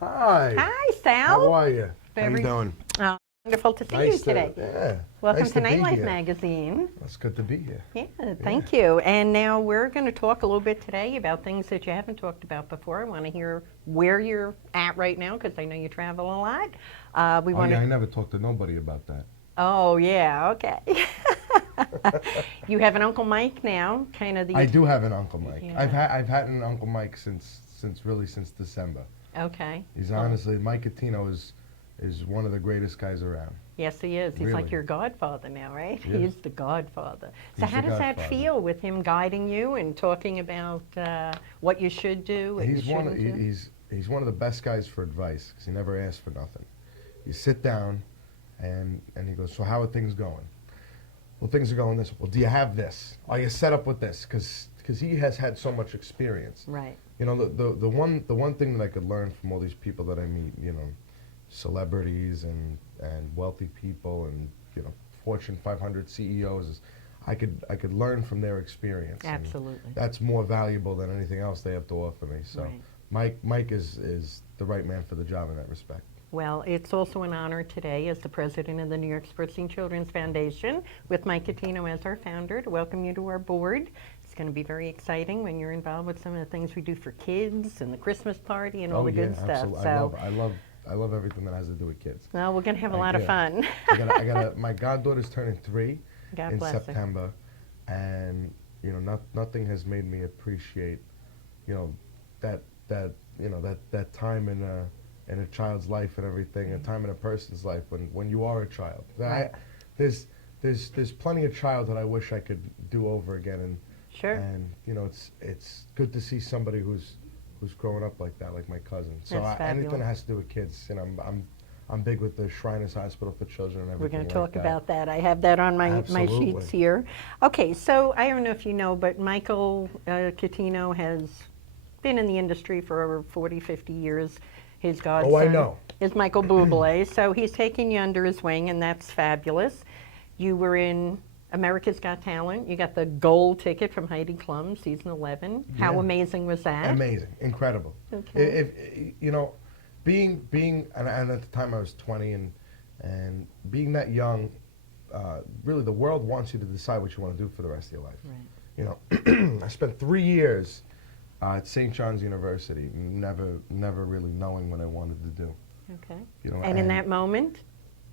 Hi. Hi, Sal. How are you? How you doing? Oh, wonderful to see you today. Welcome Nice to be Nightlife here. Magazine. It's good to be here. Yeah, thank you. And now we're going to talk a little bit today about things that you haven't talked about before. I want to hear where you're at right now because I know you travel a lot. I never talked to nobody about that. Oh, yeah, okay. You have an Uncle Mike now, kind of the... I do have an Uncle Mike. Yeah. I've had an Uncle Mike since December. Okay. He's honestly, Mike Petito is one of the greatest guys around. Yes, he is. He's Really. like your godfather now, right? Yeah. He's the godfather. So He's how the does that godfather. feel with him guiding you and talking about what you should do and you He's shouldn't do? he's one of the best guys for advice because he never asks for nothing. You sit down and he goes, so how are things going? Well, things are going this way. Well, do you have this? Are you set up with this? Because he has had so much experience. Right. You know, the one thing that I could learn from all these people that I meet, you know, celebrities and wealthy people and, you know, Fortune 500 CEOs, is I could learn from their experience. And Absolutely. that's more valuable than anything else they have to offer me. So Right. Mike is the right man for the job in that respect. Well, it's also an honor today as the president of the New York Sportsing Children's Foundation, with Mike Petito as our founder, to welcome you to our board. It's going to be very exciting when you're involved with some of the things we do for kids and the Christmas party and all the good stuff. Absolutely. So, I love everything that has to do with kids. well, we're going to have a lot of fun. My goddaughter's turning 3 God in bless her. September, and you know, nothing has made me appreciate, you know, that time in a child's life and everything, a time in a person's life when you are a child. Right. There's plenty of childhood I wish I could do over again, and Sure. and you know, it's good to see somebody who's growing up like that, like my cousin. So That's anything fabulous. that has to do with kids, you know, I'm big with the Shriners Hospital for Children and We're everything. going to like talk about that. I have that on my Absolutely. sheets here. Okay, so I don't know if you know, but Michael Catino has been in the industry for over 40, 50 years. His godson I know. is Michael Bublé, so he's taking you under his wing, and that's fabulous. You were in America's Got Talent. You got the gold ticket from Heidi Klum, season 11. How Yeah. amazing was that? Amazing, incredible. Okay. If you know, being and at the time I was 20 and being that young, really the world wants you to decide what you want to do for the rest of your life. Right. You know, I spent 3 years at St. John's University, never really knowing what I wanted to do. Okay. You know, And in that moment?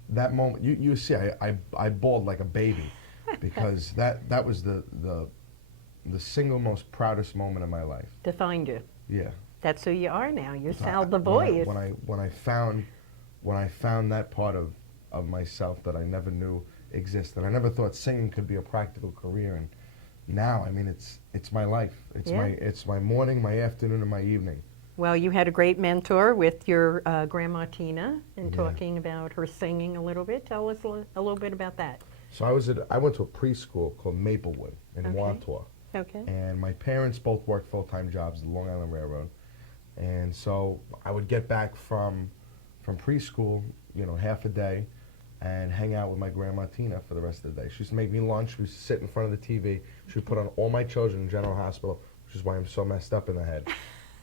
that moment, you see, I bawled like a baby because that was the single most proudest moment of my life. Defined you. Yeah. That's who you are now. You're Sal the When voice. when I found that part of myself that I never knew existed, I never thought singing could be a practical career, and now, I mean, it's my life. It's my morning, my afternoon, and my evening. Well, you had a great mentor with your Grandma Tina, and Yeah. talking about her singing a little bit. Tell us a little bit about that. So I went to a preschool called Maplewood in Okay. Wantor, Okay. and my parents both worked full-time jobs at the Long Island Railroad, and so I would get back from preschool, you know, half a day, and hang out with my Grandma Tina for the rest of the day. She used to make me lunch. We used to sit in front of the TV. She would put on all my children in General Hospital, which is why I'm so messed up in the head.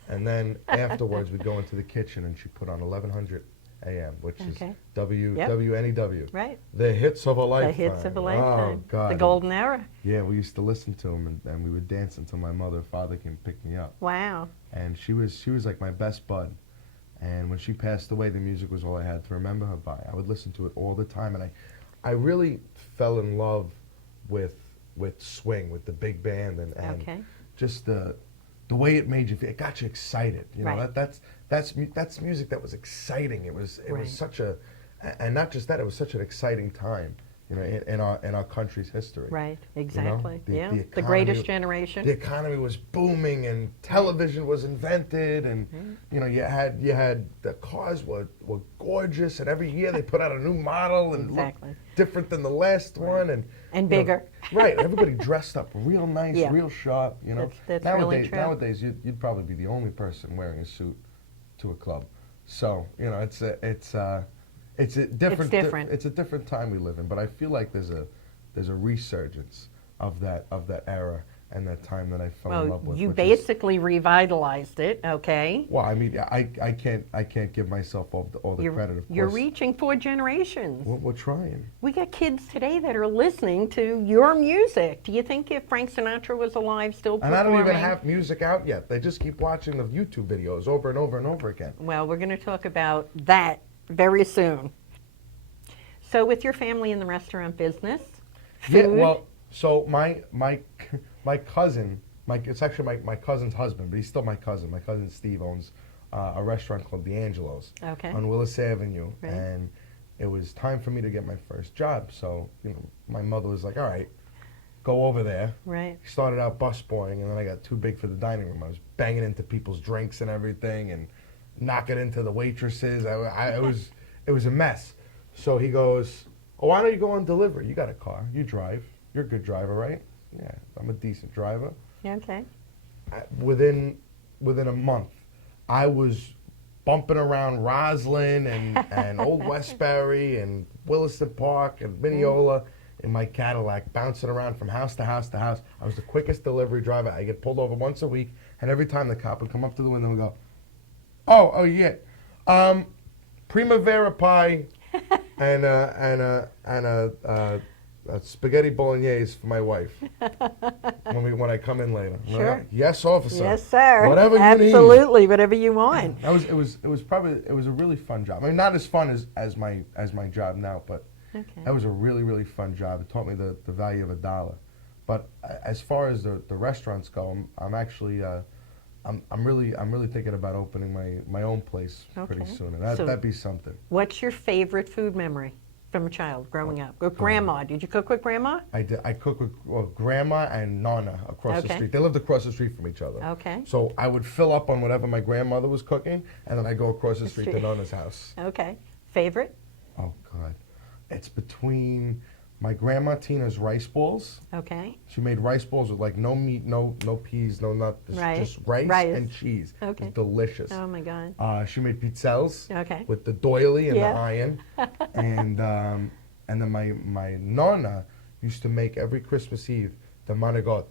And then afterwards, we'd go into the kitchen, and she'd put on 1100 AM, which Okay. is Yep. WNEW. Right. The hits of a The lifetime. hits of a lifetime. Oh, God. The golden era. Yeah, we used to listen to them, and we would dance until my mother and father came pick me up. Wow. And she was like my best bud. And when she passed away, the music was all I had to remember her by. I would listen to it all the time, and I really fell in love with swing, with the big band, and Okay. just the way it made you feel. It got you excited. You know, Right. that's music that was exciting. It was Right. such a, and not just that, it was such an exciting time, you know, in our country's history. Right. Exactly. the Yeah. The economy- greatest generation. The economy was booming, and television was invented, and you know, you had the cars were gorgeous, and every year they put out a new model and Exactly. looked different than the last one, and you know, bigger. right, everybody dressed up real nice, Yeah. real sharp. You know, That's really true. Nowadays, you'd probably be the only person wearing a suit to a club. So you know, it's a different. different. It's a different time we live in, but I feel like there's a resurgence of that era, and that time that I fell in love Well, with. you which basically revitalized it, okay? Well, I mean, I can't give myself all the credit, of course. You're reaching 4 generations. We're trying. We got kids today that are listening to your music. Do you think if Frank Sinatra was alive, still And performing? I don't even have music out yet. They just keep watching the YouTube videos over and over and over again. Well, we're going to talk about that very soon. So with your family in the restaurant business, food? Yeah, well, so my cousin, it's actually my cousin's husband, but he's still my cousin. My cousin Steve owns a restaurant called D'Angelo's on Willis Avenue, Right. and it was time for me to get my first job. So my mother was like, "All right, go over there." Right. Started out busboying, and then I got too big for the dining room. I was banging into people's drinks and everything, and knocking into the waitresses. It was a mess. So he goes, "Oh, why don't you go on delivery? You got a car. You drive. You're a good driver, right?" "Yeah, I'm a decent driver." Okay. Within a month, I was bumping around Roslyn and Old Westbury and Williston Park and Mineola in my Cadillac, bouncing around from house to house to house. I was the quickest delivery driver. I get pulled over once a week, and every time the cop would come up to the window and go, "Oh yeah, Primavera pie and a spaghetti bolognese for my wife when I come in later." Sure. "Yes, officer." Yes, sir. Whatever you need. Absolutely, whatever you want. It was a really fun job. I mean, not as fun as my job now, but Okay. that was a really fun job. It taught me the value of a dollar. But as far as the restaurants go, I'm actually I'm really thinking about opening my own place pretty Okay. soon, and So- that'd be something. What's your favorite food memory from a child growing up? With grandma. Did you cook with grandma? I cook with Grandma and Nana across the Okay. street. They lived across the street from each other. Okay. So I would fill up on whatever my grandmother was cooking, and then I go across the street to street. Nana's house. Okay. Favorite? Oh God, it's between my grandma Tina's rice balls. Okay. She made rice balls with like no meat, no peas, no nut, Right. just rice Rice. and cheese. Okay. It's delicious. Oh my God. She made pizzelles Okay. with the doily and Yeah. the iron, and then my nonna used to make every Christmas Eve the manigot.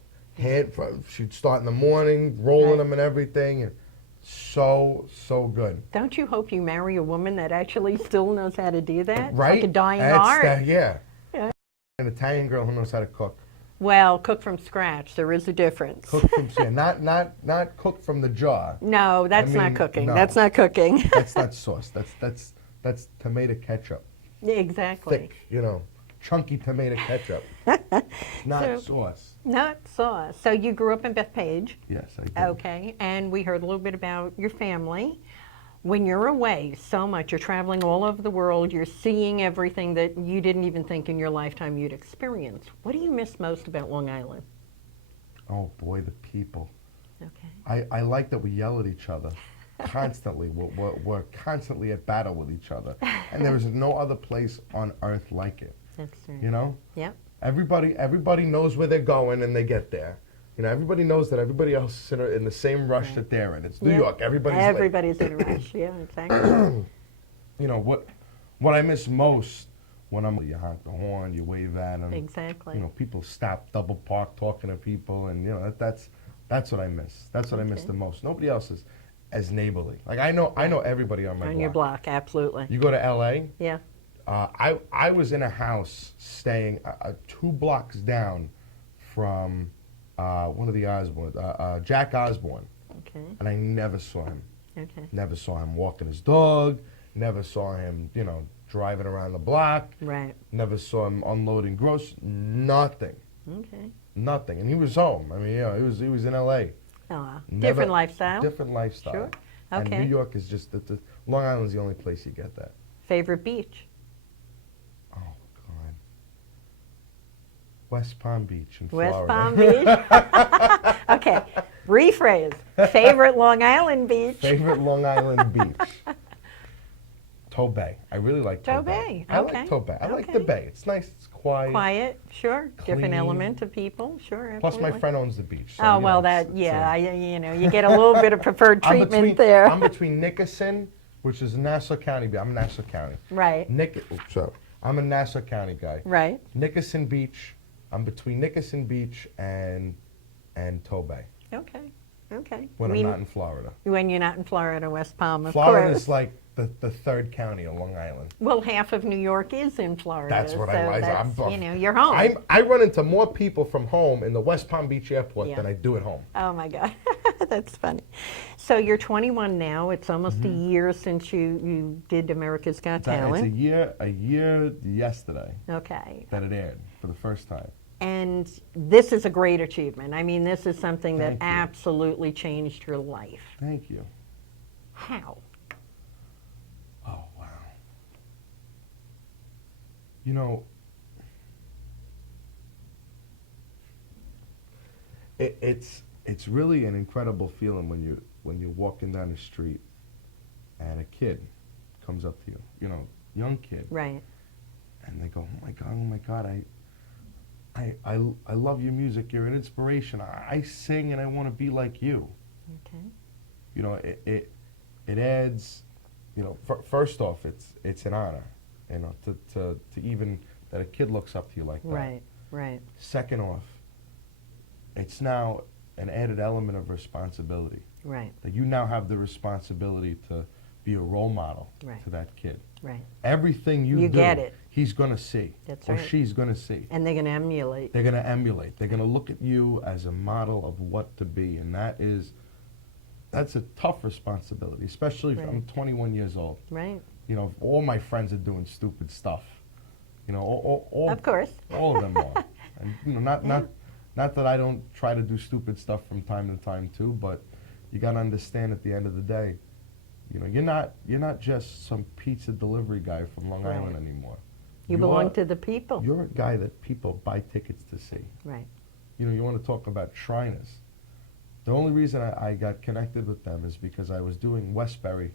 She'd start in the morning, rolling Right. them and everything, and so good. Don't you hope you marry a woman that actually still knows how to do that? It's Right? like a dying That's art. yeah. Yeah. An Italian girl who knows how to cook. Well, cook from scratch. There is a difference. Cook from not cook from the jar. No, that's I mean, not cooking. no. That's not cooking. That's not sauce. That's tomato ketchup. Exactly. Thick, chunky tomato ketchup. Not So- sauce. Not sauce. So you grew up in Bethpage. Yes, I do. Okay. And we heard a little bit about your family. When you're away so much, you're traveling all over the world, you're seeing everything that you didn't even think in your lifetime you'd experience. What do you miss most about Long Island? Oh boy, the people. Okay. I like that we yell at each other constantly. We're constantly at battle with each other, and there is no other place on earth like it. That's true. Yep. Everybody knows where they're going, and they get there. Everybody knows that everybody else is in the same rush Right. that they're in. It's New Yep. York. Everybody's in a rush. Yeah, exactly. late. What I miss most when you honk the horn, you wave at them. Exactly. People stop, double park, talking to people, and that's what I miss. That's what I miss Okay. the most. Nobody else is as neighborly. Like I know everybody on my On block. your block, absolutely. You go to L.A. Yeah. I was in a house staying 2 blocks down from one of the Osborne, Jack Osborne, Okay. and I never saw him. Okay. Never saw him walking his dog. Never saw him, driving around the block. Right. Never saw him unloading groceries. Nothing. Okay. Nothing. And he was home. I mean, he was in L.A. Different lifestyle. Different lifestyle. Sure. And Okay. New York is just Long Island's the only place you get that. Favorite beach? Oh God. West Palm Beach in West Florida. Palm Beach. Okay. Rephrase. Favorite Long Island beach? Favorite Long Island beach. Tobay. I really like Tobay. Tobay, I okay. like Tobay. I like the Okay. bay. It's nice. It's quiet. Quiet, sure. Different Clean. element of people, sure. Plus, my absolutely. friend owns the beach. So, Oh, you well, know, it's, you get a little bit of preferred I'm treatment between, there. I'm between Nickerson, which is Nassau County. I'm Nassau County. Right, I'm a Nassau County guy. right. Nickerson Beach. I'm between Nickerson Beach and and Tobay Okay. Okay. when I'm not in Florida. When you're not in Florida, West Palm, of Florida course. is like the third county of Long Island. Well, half of New York is in Florida. That's what I like. That's, you're home. I run into more people from home in the West Palm Beach airport Yeah. than I do at home. Oh my God, that's funny. So you're 21 now. It's almost a year since you did America's Got It's Talent. a year yesterday Okay. that it aired for the first time. And this is a great achievement. I mean, this is something that Thank you. absolutely changed your life. Thank you. How? Oh, wow. You know, it's really an incredible feeling when you're walking down the street and a kid comes up to you, young kid, Right. and they go, oh my God, I love your music. You're an inspiration. I sing and I want to be like you. Okay. It adds, first off, it's an honor, to even that a kid looks up to you like that. Right. Right. Second off, it's now an added element of responsibility. Right. That you now have the responsibility to be a role model Right. to that kid. Right. Everything you do, get it. he's going to see. That's or right. she's going to see. And they're going to emulate. They're going to emulate. They're going to look at you as a model of what to be. And that's a tough responsibility, especially if Right. I'm 21 years old. Right. All my friends are doing stupid stuff. All Of course. all of them are. And not that I don't try to do stupid stuff from time to time too, but you got to understand at the end of the day, you're not just some pizza delivery guy from Long Right. Island anymore. You belong to the people. You're a guy that people buy tickets to see. Right. You want to talk about Shriners. The only reason I got connected with them is because I was doing Westbury,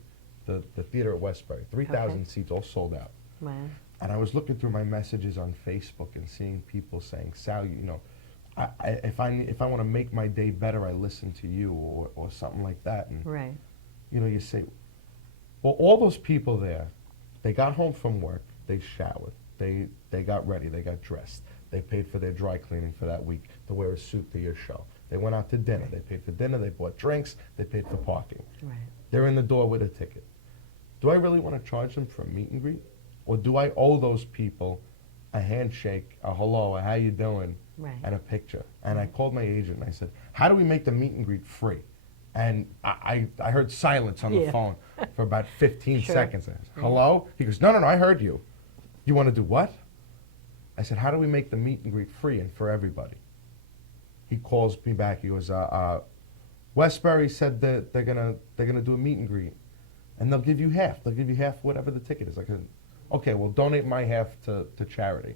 the theater at Westbury, 3,000 Okay. seats, all sold out. Wow. And I was looking through my messages on Facebook and seeing people saying, Sal, if I want to make my day better, I listen to you or something like that. And Right. you say, well, all those people there, they got home from work, they showered, they got ready, they got dressed, they paid for their dry cleaning for that week to wear a suit to your show. They went out to dinner, they paid for dinner, they bought drinks, they paid for parking. Right. They're in the door with a ticket. Do I really want to charge them for a meet and greet? Or do I owe those people a handshake, a hello, a how you doing, Right. and a picture? And I called my agent and I said, how do we make the meet and greet free? And I heard silence on the Yeah. phone for about 15 Sure. seconds. I said, hello? He goes, no, I heard you. You want to do what? I said, how do we make the meet and greet free and for everybody? He calls me back. He goes, Westbury said that they're gonna do a meet and greet, and they'll give you half. They'll give you half whatever the ticket is. I said, okay, well, donate my half to charity.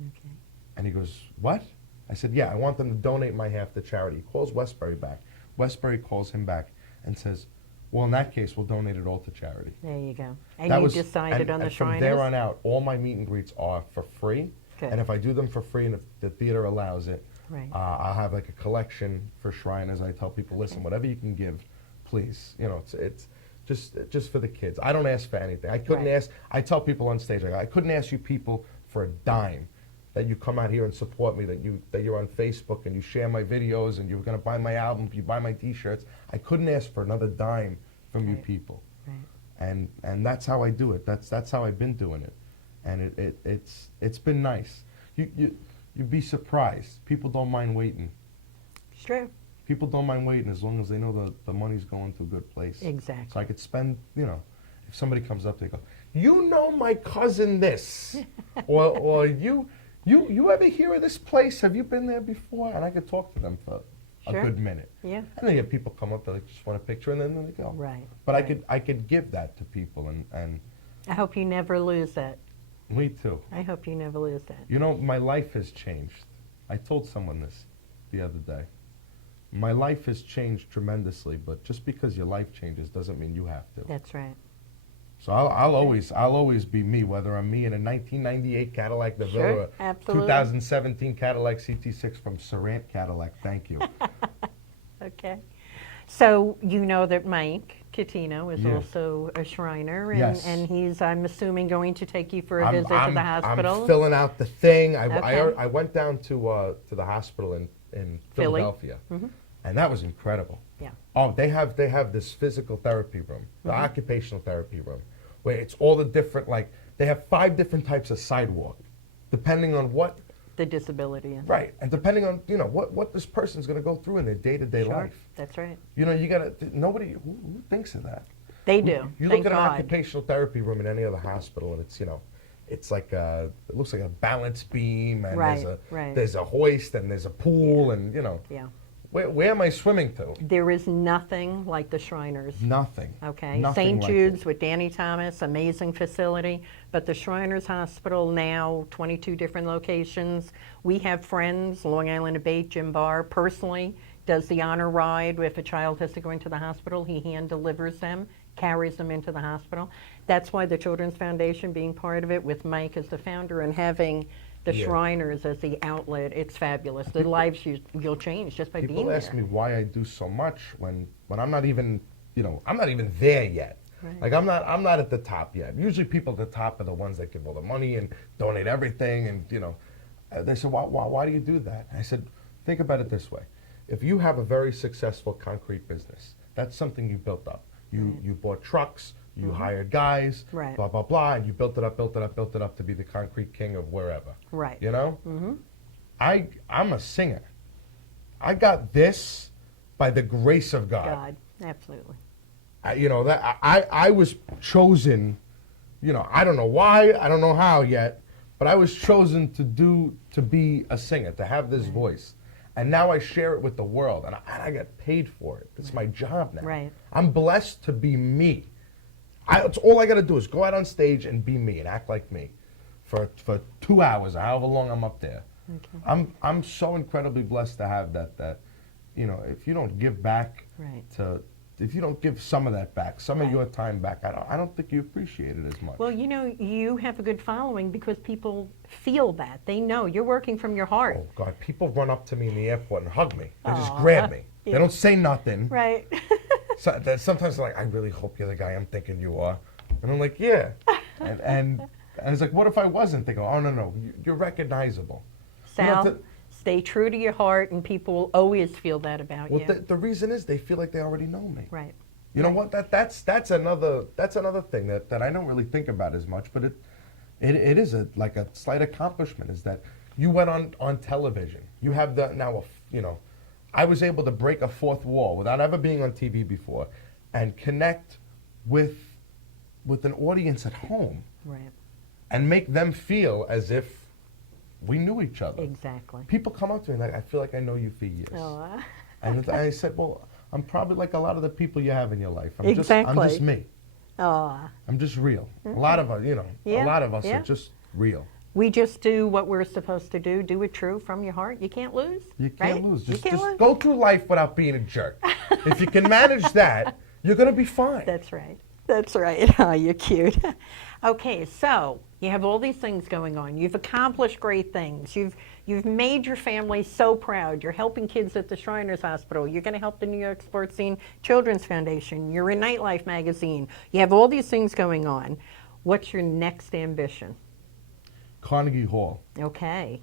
Okay. And he goes, what? I said, yeah, I want them to donate my half to charity. He calls Westbury back. Westbury calls him back and says, well, in that case, we'll donate it all to charity. There you go. And That you was- decided and- on the and from Shriners? there on out, all my meet and greets are for free. Good. And if I do them for free and if the theater allows it, Right. I'll have like a collection for Shriners. I tell people, listen, whatever you can give, please. It's just for the kids. I don't ask for anything. I couldn't Right. ask. I tell people on stage, I couldn't ask you people for a dime that you come out here and support me, that you're on Facebook and you share my videos and you're going to buy my album, you buy my T-shirts. I couldn't ask for another dime from you Right. people. Right. And that's how I do it. That's how I've been doing it, and it's been nice. You'd be surprised. People don't mind waiting. It's true. People don't mind waiting as long as they know the money's going to a good place. Exactly. So I could spend, if somebody comes up, they go, my cousin this, or you ever hear of this place? Have you been there before? And I could talk to them for Sure. a good minute. Yeah. And then you have people come up that just want a picture, and then they go. Right. But right. I could give that to people, and I hope you never lose that. me too. I hope you never lose that. My life has changed. I told someone this the other day. My life has changed tremendously, but just because your life changes doesn't mean you have to. That's right. So I'll always be me, whether I'm me in a 1998 Cadillac DeVille Sure, or a absolutely. 2017 Cadillac CT6 from Sorrent Cadillac. Thank you. Okay. So you know that Mike Catino is Yeah. also a Shriner, and, Yes. and he's, I'm assuming, going to take you for a visit to the hospital. I'm filling out the thing. Okay. I went down to the hospital in in Philly. Philadelphia, and that was incredible. Yeah. Oh, they have this physical therapy room, the occupational therapy room, where it's all the different, like they have 5 different types of sidewalk, depending on what The disability. Is. right, and depending on what this person's going to go through in their day-to-day Sure. life. That's right. You gotta nobody who thinks of that. They do. You Thank look at an God. occupational therapy room in any other hospital, and it's like it looks like a balance beam, and Right, right. there's a hoist, and there's a pool, and Yeah. where am I swimming to? There is nothing like the Shriners. Nothing. Okay. Nothing St. like Jude's it. with Danny Thomas, amazing facility. But the Shriners Hospital now, 22 different locations. We have friends, Long Island Abate, Jim Barr, personally does the honor ride. If a child has to go into the hospital, he hand delivers them, carries them into the hospital. That's why the Children's Foundation, being part of it with Mike as the founder and having the Yeah. Shriners as the outlet, it's fabulous. The lives you'll change just by being People there. ask me why I do so much when I'm not even I'm not even there yet. Right. Like I'm not at the top yet. Usually people at the top are the ones that give all the money and donate everything, and they said, why do you do that? I said, think about it this way: if you have a very successful concrete business, that's something you built up. You bought trucks, you hired guys, Right. blah blah blah, and you built it up to be the concrete king of wherever. Right. I'm a singer. I got this by the grace of God. God, absolutely. I was chosen, I don't know why, I don't know how yet, but I was chosen to be a singer, to have this voice. And now I share it with the world, and I get paid for it. It's my job now. Right. I'm blessed to be me. It's all I got to do is go out on stage and be me and act like me for 2 hours, or however long I'm up there. Okay. I'm so incredibly blessed to have that if you don't give back Right. if you don't give some of that back, some of Right. your time back, I don't think you appreciate it as much. Well, you have a good following because people feel that. They know you're working from your heart. Oh God, people run up to me in the airport and hug me. They just Aw. grab me. Yeah. They don't say nothing. Right. Sometimes they're like, I really hope you're the guy I'm thinking you are. And I'm like, yeah. and I was like, what if I wasn't? They go, oh, no, you're recognizable. Sal, stay true to your heart, and people will always feel that about Well, you. the reason is they feel like they already know me. Right. You know what? That's another thing that I don't really think about as much, but it is like a slight accomplishment. Is that you went on television? You have I was able to break a fourth wall without ever being on TV before, and connect with an audience at home, Right. and make them feel as if we knew each other. Exactly. People come up to me like, I feel like I know you for years. Oh, And I said, well, I'm probably like a lot of the people you have in your life. I'm Exactly. just me. oh. I'm just real. A lot of us, Yeah, a lot of us yeah. are just real. We just do what we're supposed to do. Do it true from your heart. You can't lose. You can't right? lose. You Just can't lose. go through life without being a jerk. If you can manage that, you're going to be fine. That's right. That's right. Oh, you're cute. Okay, so you have all these things going on. You've accomplished great things. You've made your family so proud. You're helping kids at the Shriners Hospital. You're going to help the New York Sports Scene Children's Foundation. You're in Nightlife Magazine. You have all these things going on. What's your next ambition? Carnegie Hall. Okay.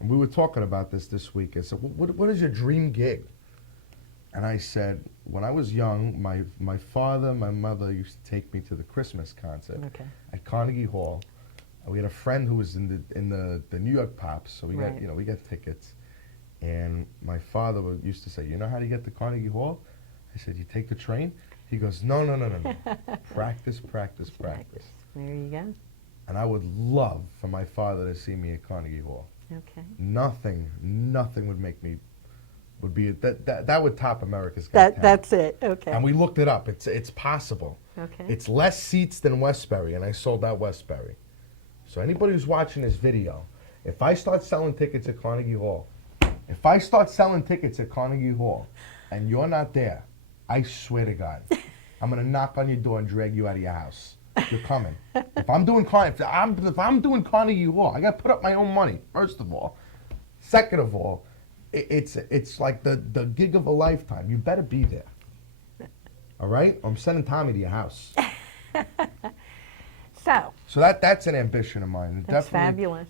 And we were talking about this week. I said, what is your dream gig? And I said, when I was young, my father, my mother used to take me to the Christmas concert Okay. at Carnegie Hall. We had a friend who was in the New York Pops, so we Right. got we got tickets. And my father used to say, you know how to get to Carnegie Hall? I said, you take the train? He goes, no. Practice. There you go. And I would love for my father to see me at Carnegie Hall. Okay. Nothing would be that would top America's Got Talent. That's it. Okay. And we looked it up. It's possible. Okay. It's less seats than Westbury, and I sold out Westbury. So anybody who's watching this video, if I start selling tickets at Carnegie Hall, and you're not there, I swear to God, I'm gonna knock on your door and drag you out of your house. You're coming. If I'm doing Carnegie Hall, I got to put up my own money. First of all, second of all, it's like the gig of a lifetime. You better be there. All right? I'm sending Tommy to your house. So that's an ambition of mine. That's Definitely fabulous.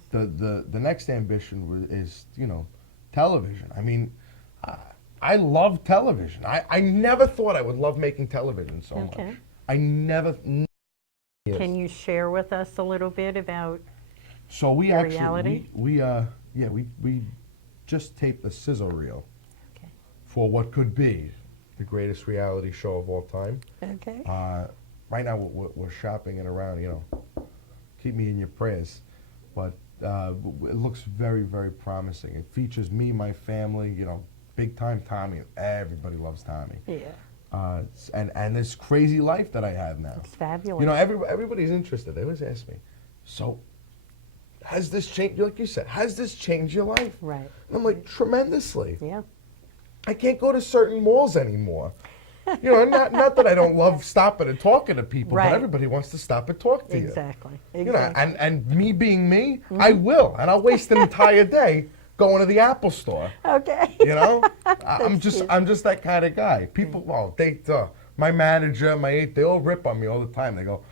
The next ambition is television. I mean, I love television. I never thought I would love making television so much. I never. Can you share with us a little bit about So we the actually reality? we just taped a sizzle reel for what could be the greatest reality show of all time. Okay. Right now we're shopping it around. You know, keep me in your prayers, but it looks very, very promising. It features me, my family. You know, big time Tommy. Everybody loves Tommy. Yeah. And this crazy life that I have now. It's fabulous. You know, everybody's interested. They always ask me, so has this changed, like you said, has this changed your life? Right. And I'm like, tremendously. Yeah. I can't go to certain malls anymore. You know, not that I don't love stopping and talking to people, Right. but everybody wants to stop and talk to you. Exactly. You know, and me being me, I will. And I'll waste an entire day going to the Apple store. Okay. You know, I'm just that kind of guy. People, well, my manager, my aide, they all rip on me all the time. They go,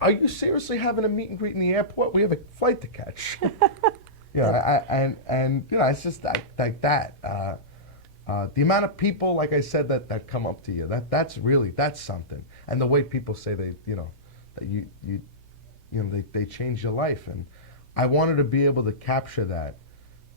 "Are you seriously having a meet and greet in the airport? We have a flight to catch." You know, and you know, it's just like that. The amount of people, like I said, that come up to you, that's something. And the way people say that they change your life, and I wanted to be able to capture that.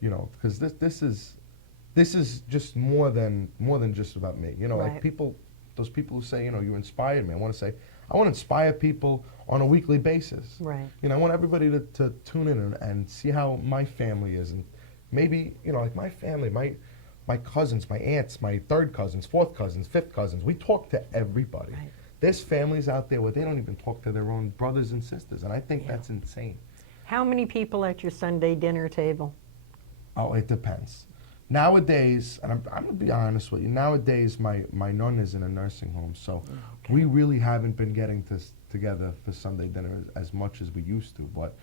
You know, because this is just more than just about me. You know, Right. like those people who say, you know, you inspired me. I want to inspire people on a weekly basis. Right. You know, I want everybody to tune in and see how my family is, and maybe, you know, like my family, my cousins, my aunts, my third cousins, fourth cousins, fifth cousins. We talk to everybody. Right. There's families out there where they don't even talk to their own brothers and sisters, and I think that's insane. How many people at your Sunday dinner table? Oh, it depends. Nowadays, and I'm going to be honest with you, nowadays my non is in a nursing home, so we really haven't been getting together for Sunday dinner as much as we used to. But,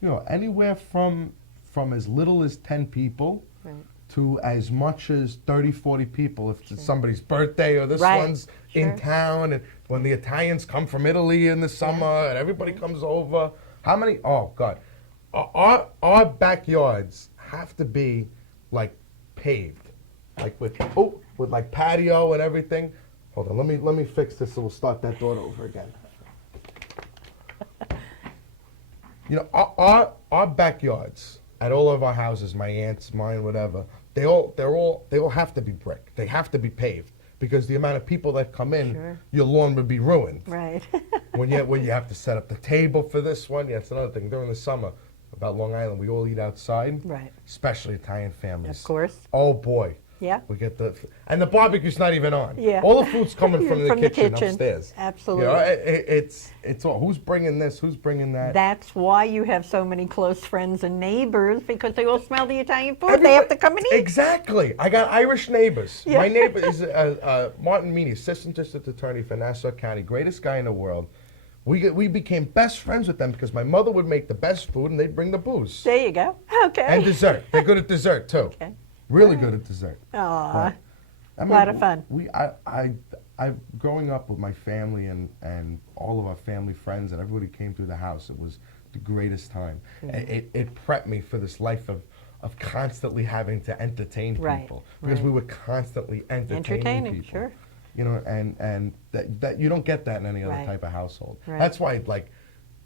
you know, anywhere from as little as 10 people to as much as 30, 40 people if it's somebody's birthday or this one's in town, and when the Italians come from Italy in the summer and everybody comes over. How many? Oh, God. Our backyards have to be like paved, like with like patio and everything. Hold on, let me fix this, so we'll start that door over again. You know, our backyards at all of our houses, my aunts, mine, whatever, they all have to be brick. They have to be paved, because the amount of people that come in, your lawn would be ruined. Right. when you have to set up the table for this one, that's another thing. During the summer, about Long Island, we all eat outside. Right. Especially Italian families. Of course. Oh boy. Yeah. We get and the barbecue's not even on. Yeah. All the food's coming from the kitchen upstairs. Absolutely. You know, it's all, who's bringing this, who's bringing that. That's why you have so many close friends and neighbors, because they all smell the Italian food. They have to come and eat. Exactly. I got Irish neighbors. Yeah. My neighbor is Martin Meany, Assistant District Attorney for Nassau County, greatest guy in the world. We became best friends with them because my mother would make the best food and they'd bring the booze. There you go. Okay. And dessert. They're good at dessert too. Okay. Really good at dessert. Aw. I mean, A lot of fun. I growing up with my family and all of our family friends, and everybody came through the house. It was the greatest time. It prepped me for this life of constantly having to entertain people, because we were constantly entertaining people. Sure. You know, and that you don't get that in any other type of household. Right. That's why, like,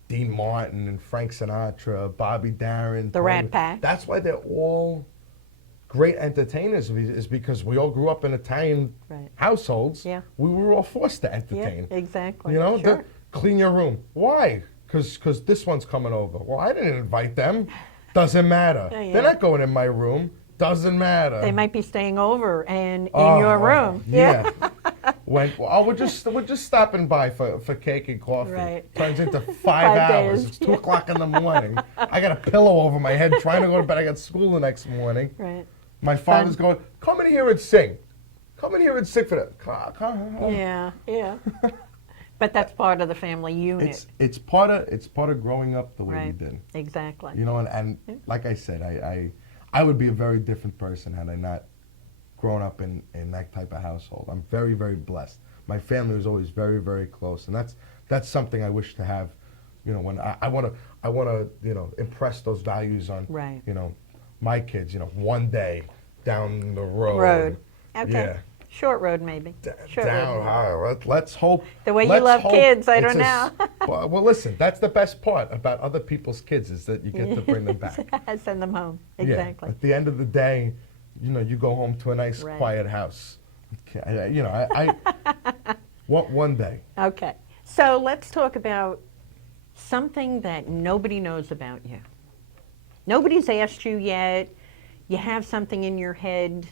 Dean Martin and Frank Sinatra, Bobby Darin, The Rat Pack. That's why they're all great entertainers, is because we all grew up in Italian households. Yeah. We were all forced to entertain. Yeah, exactly. You know, Sure. clean your room. Why? Because this one's coming over. Well, I didn't invite them. Doesn't matter. Yeah. They're not going in my room. Doesn't matter. They might be staying over and in your room. Yeah. We're just stopping by for cake and coffee. Right. Turns into 5 hours. days. It's 2 o'clock in the morning. I got a pillow over my head trying to go to bed. I got school the next morning. Right. My father's going, come in here and sing. Come in here and sing for that. Yeah. But that's part of the family unit. It's part of growing up the way we did. Exactly. You know, and like I said, I would be a very different person had I not grown up in that type of household. I'm very, very blessed. My family was always very, very close, and that's something I wish to have. You know, when I want to impress those values on you know, my kids. You know, one day down the road. Road. Okay. Yeah. Short road, maybe. Short Down. road. All right, let's hope. The way you let's love hope kids, I it's don't know. well, listen, that's the best part about other people's kids is that you get to bring them back. Send them home. Yeah. Exactly. At the end of the day, you go home to a nice, Right. quiet house. I one day. Okay. So let's talk about something that nobody knows about you. Nobody's asked you yet. You have something in your head.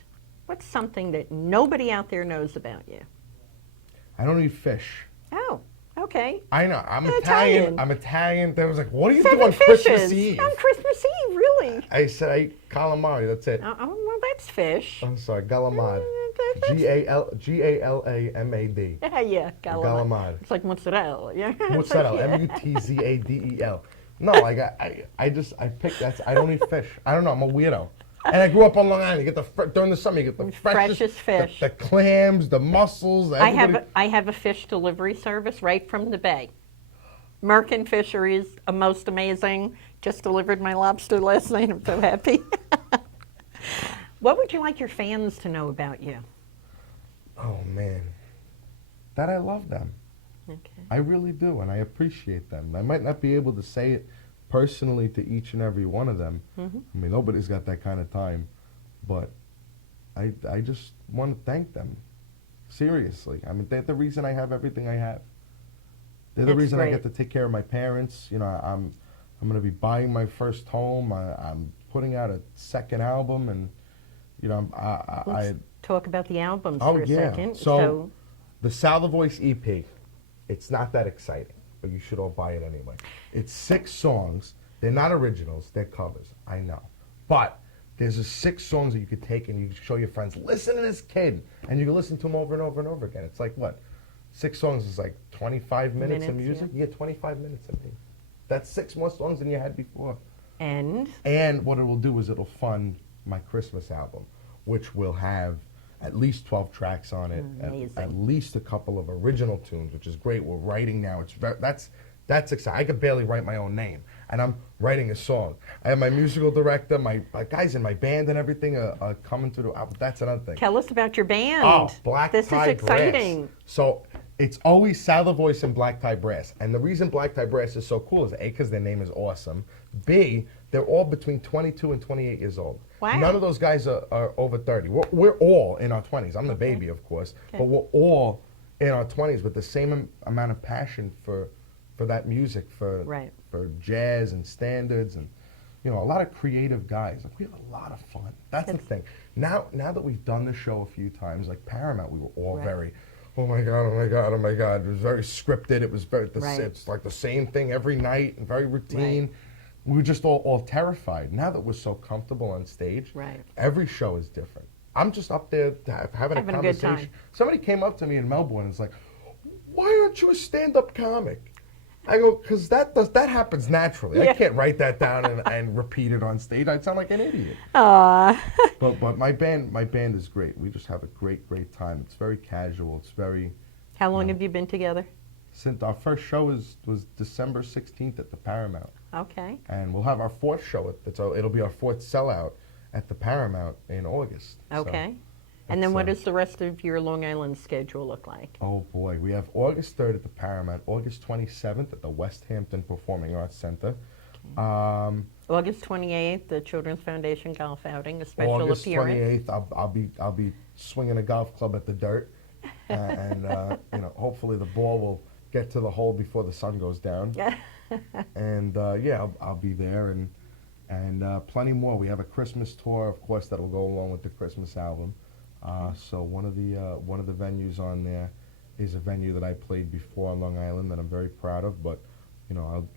What's something that nobody out there knows about you? I don't eat fish. Oh, okay. I know. I'm You're Italian. Italian. I'm Italian. They was like, what do you 7 do on fishes. Christmas Eve? On Christmas Eve, really? I said I eat calamari. That's it. Oh, well, that's fish. I'm sorry, galamad. That's- Galamad. Yeah, galamad. Galamad. It's like mozzarella. Yeah. Mozzarella. Yeah. Mutzadel. No, like I picked that. I don't eat fish. I don't know. I'm a weirdo. And I grew up on Long Island. You get during the summer, you get the Freshest fish. the clams, the mussels. I have a fish delivery service right from the bay. Merkin Fisheries, a most amazing. Just delivered my lobster last night. I'm so happy. What would you like your fans to know about you? Oh man, that I love them. Okay. I really do, and I appreciate them. I might not be able to say it personally to each and every one of them. Mm-hmm. I mean, nobody's got that kind of time, but I just want to thank them. Seriously, I mean, they're the reason I have everything I have. They're the That's reason I great. get to take care of my parents. I'm going to be buying my first home. I'm putting out a second album, and Let's talk about the albums Oh, for a yeah. second. So- the Sal the Voice EP. It's not that exciting, but you should all buy it anyway. It's 6 songs. They're not originals. They're covers. I know, but there's 6 songs that you could take and you can show your friends. Listen to this kid, and you can listen to them over and over and over again. It's like what? 6 songs is like 25 minutes of Minutes, music. You get 25 minutes of me. That's 6 more songs than you had before. And And what it will do is it'll fund my Christmas album, which will have at least 12 tracks on it, Amazing. at least a couple of original tunes, which is great. We're writing now. That's exciting. I could barely write my own name, and I'm writing a song. I have my musical director, my guys in my band and everything coming through the album. That's another thing. tell us about your band. Oh, Black This Tie is exciting. Brass. So it's always Sal the Voice and Black Tie Brass. And the reason Black Tie Brass is so cool is A, because their name is awesome. B, they're all between 22 and 28 years old. Wow. None of those guys are over 30. We're all in our 20s. I'm the Okay. baby, of course. Okay. But we're all in our 20s with the same amount of passion for that music, Right. for jazz and standards, and a lot of creative guys. Like, we have a lot of fun. That's the thing. Now that we've done the show a few times, like Paramount, we were all Right. very, oh my god, oh my god, oh my god. It was very scripted. It was very, Right. it's like the same thing every night and very routine. Right. We were just all terrified. Now that we're so comfortable on stage, Right. every show is different. I'm just up there having a Having a good conversation. time. Somebody came up to me in Melbourne and was like, why aren't you a stand-up comic? I go, because that happens naturally. Yeah. I can't write that down and repeat it on stage. I'd sound like an idiot. Aw. But my band is great. We just have a great time. It's very casual. It's very. How long have you been together? Since our first show was December 16th at the Paramount, Okay. and we'll have our 4th show. It'll be our 4th sellout at the Paramount in August. So Okay. And then it's, what does the rest of your Long Island schedule look like? Oh boy, we have August 3rd at the Paramount, August 27th at the West Hampton Performing Arts Center. August 28th, the Children's Foundation golf outing, a special August appearance. 28th, I'll be swinging a golf club at the dirt, and hopefully the ball will get to the hole before the sun goes down. And I'll be there, and plenty more. We have a Christmas tour, of course, that'll go along with the Christmas album. So one of the venues on there is a venue that I played before on Long Island that I'm very proud of, but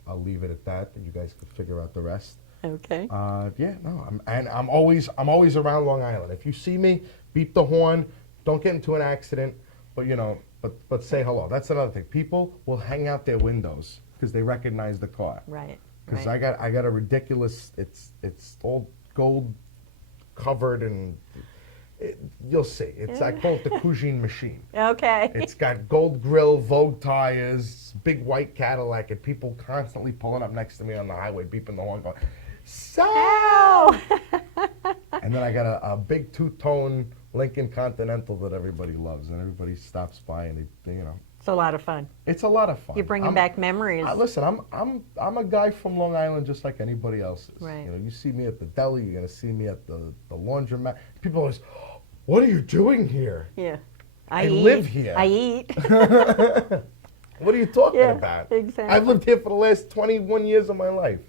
I'll leave it at that. You guys can figure out the rest. Okay. I'm always around Long Island. If you see me, beep the horn. Don't get into an accident, but say hello. That's another thing. People will hang out their windows because they recognize the car. Right. Because Right. I got a ridiculous. It's all gold covered, and you'll see. I call it the Cougine machine. Okay. It's got gold grill, Vogue tires, big white Cadillac, and people constantly pulling up next to me on the highway, beeping the horn, going, "Sal!" Ow! And then I got a big two-tone Lincoln Continental that everybody loves, and everybody stops by and they you know. It's a lot of fun. It's a lot of fun. You're bringing back memories. Listen, I'm a guy from Long Island just like anybody else is. Right. You know, you see me at the deli, you're gonna see me at the laundromat. People always, what are you doing here? Yeah. I live here. I eat. What are you talking Yeah, about? exactly. I've lived here for the last 21 years of my life.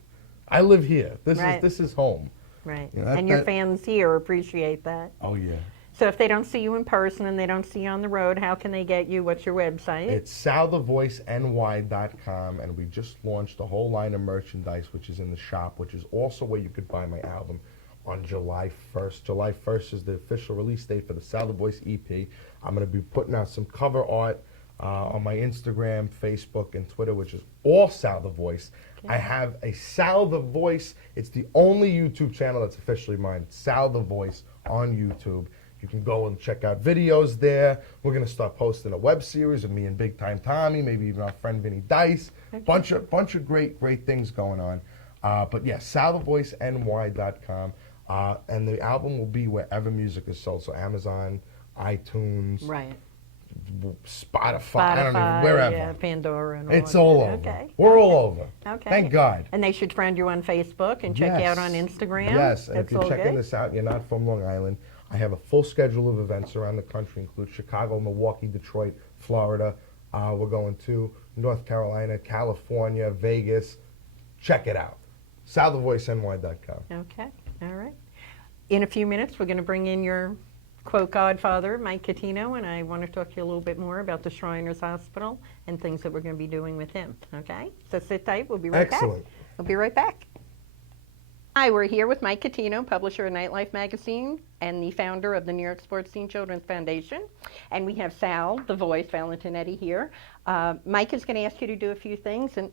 I live here. Right. This is home. Right. You know, And your fans here appreciate that. Oh yeah. So if they don't see you in person and they don't see you on the road, how can they get you? What's your website? It's salthevoiceny.com, and we just launched a whole line of merchandise, which is in the shop, which is also where you could buy my album on July 1st. July 1st is the official release date for the Sal the Voice EP. I'm going to be putting out some cover art on my Instagram, Facebook, and Twitter, which is all Sal the Voice. Okay. I have a Sal the Voice. It's the only YouTube channel that's officially mine, Sal the Voice on YouTube. You can go and check out videos there. We're going to start posting a web series of me and Big Time Tommy, maybe even our friend Vinny Dice. Okay. Bunch of great things going on. But yeah, salthevoiceny.com. And the album will be wherever music is sold. So Amazon, iTunes, right. Spotify, I don't know, wherever. Yeah, Pandora and all it's all over. Okay. We're all over. Okay. Thank God. And they should friend you on Facebook and check you out on Instagram. Yes, and That's if you're checking good. this out, you're not from Long Island, I have a full schedule of events around the country, include Chicago, Milwaukee, Detroit, Florida. We're going to North Carolina, California, Vegas. Check it out. SalTheVoiceNY.com. Okay, all right. In a few minutes, we're going to bring in your quote godfather, Mike Petito, and I want to talk to you a little bit more about the Shriners Hospital and things that we're going to be doing with him. Okay? So sit tight. We'll be right back. Excellent. We'll be right back. Hi, we're here with Mike Petito, publisher of Nightlife Magazine and the founder of the New York Sports Scene Children's Foundation. And we have Sal, the voice, Valentinetti here. Mike is going to ask you to do a few things. And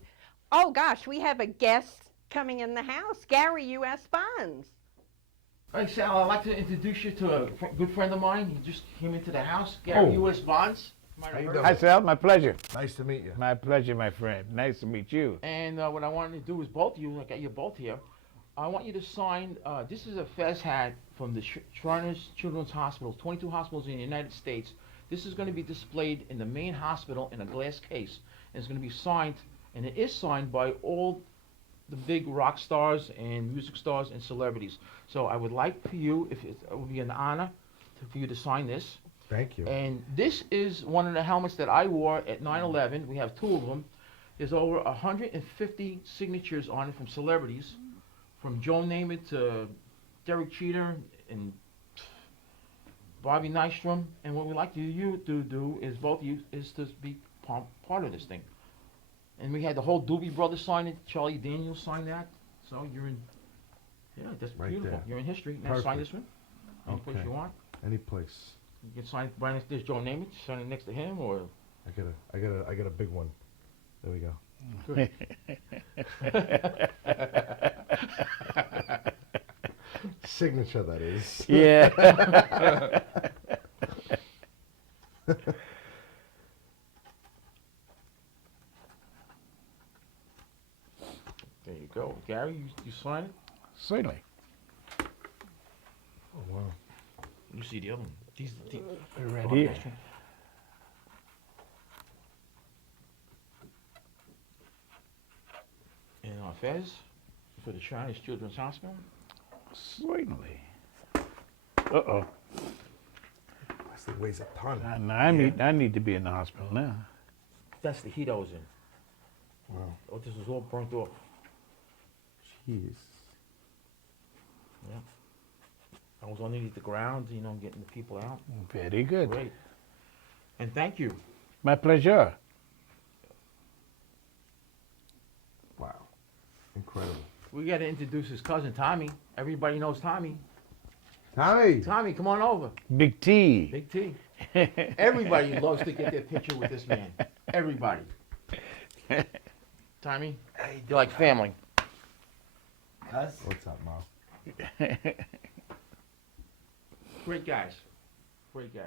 oh gosh, we have a guest coming in the house, Gary U.S. Bonds. Hi, Sal. I'd like to introduce you to a good friend of mine. He just came into the house, Gary U.S. Bonds. How you doing? Hi, Sal. My pleasure. Nice to meet you. My pleasure, my friend. Nice to meet you. And what I wanted to do is both of you, I got you both here. I want you to sign, this is a Fez hat from the Shriners Children's Hospital, 22 hospitals in the United States. This is going to be displayed in the main hospital in a glass case. And it's going to be signed, and it is signed by all the big rock stars and music stars and celebrities. So I would like for you, if it would be an honor for you to sign this. Thank you. And this is one of the helmets that I wore at 9/11. We have two of them. There's over 150 signatures on it from celebrities, from Joe Namath to Derek Jeter and Bobby Nystrom. And what we like you to do is both of you is to be part of this thing. And we had the whole Doobie Brothers sign it. Charlie Daniels signed that. So you're in, yeah, that's Right beautiful. there. You're in history. Now Perfect. sign this one. Any place Okay. you want. Any place. You can sign right next to Joe Namath. Sign it next to him, or I got a big one. There we go. good. Signature, that is. Yeah. There you go, Gary. You sign it. Certainly. Oh, wow. You see the other one. These Right Bobby here. Nystrom. And Fez for the Shriners Children's Hospital. Certainly. Uh-oh. This thing weighs a ton. I need to be in the hospital now. That's the heat I was in. Wow. Oh, this is all burnt off. Jeez. Yeah. I was underneath the ground, you know, getting the people out. Very good. Great. And thank you. My pleasure. Wow. Incredible. We got to introduce his cousin, Tommy. Everybody knows Tommy. Tommy. Tommy, come on over. Big T. Big T. Everybody loves to get their picture with this man. Everybody. Tommy, you're like family. Us? What's up, Mo? Great guys. Great guys.